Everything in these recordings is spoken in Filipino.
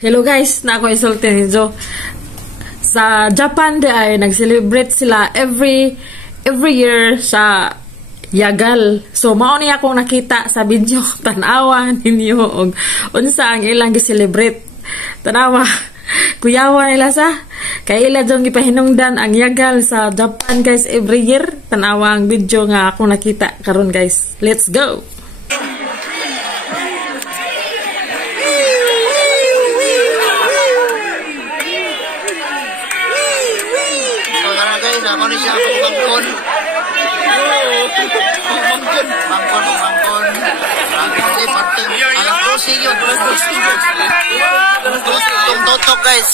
Hello guys, na ako isulti ni Joe. Sa Japan ay nag-celebrate sila every year sa Yagal. So mao niya akong nakita sa video tanawa ninyo og unsa ang ilang gi-celebrate. Tanawa kuyawa nila sa kay ila jong gipahinungdan ang Yagal sa Japan guys every year. Tanawa ang video nga akong nakita karon guys. Let's go. Ano ni siya pagmangkon? Mangkon. Kasi parting alam ko siyo. Itong totok guys.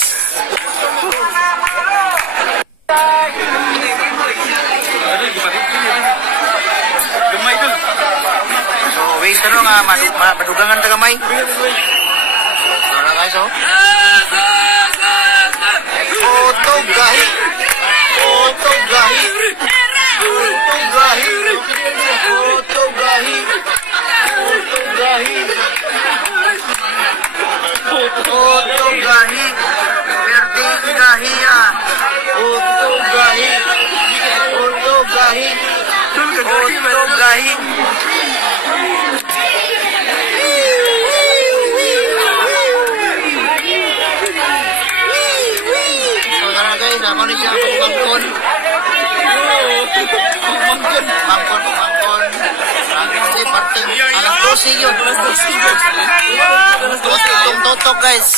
So wait ano nga madugangan ta kamay. Ano guys oh? Totok guys. Ano ni siya pagmangkon? Mangkon. Kasi parting alam ko siyo. Itong totok guys.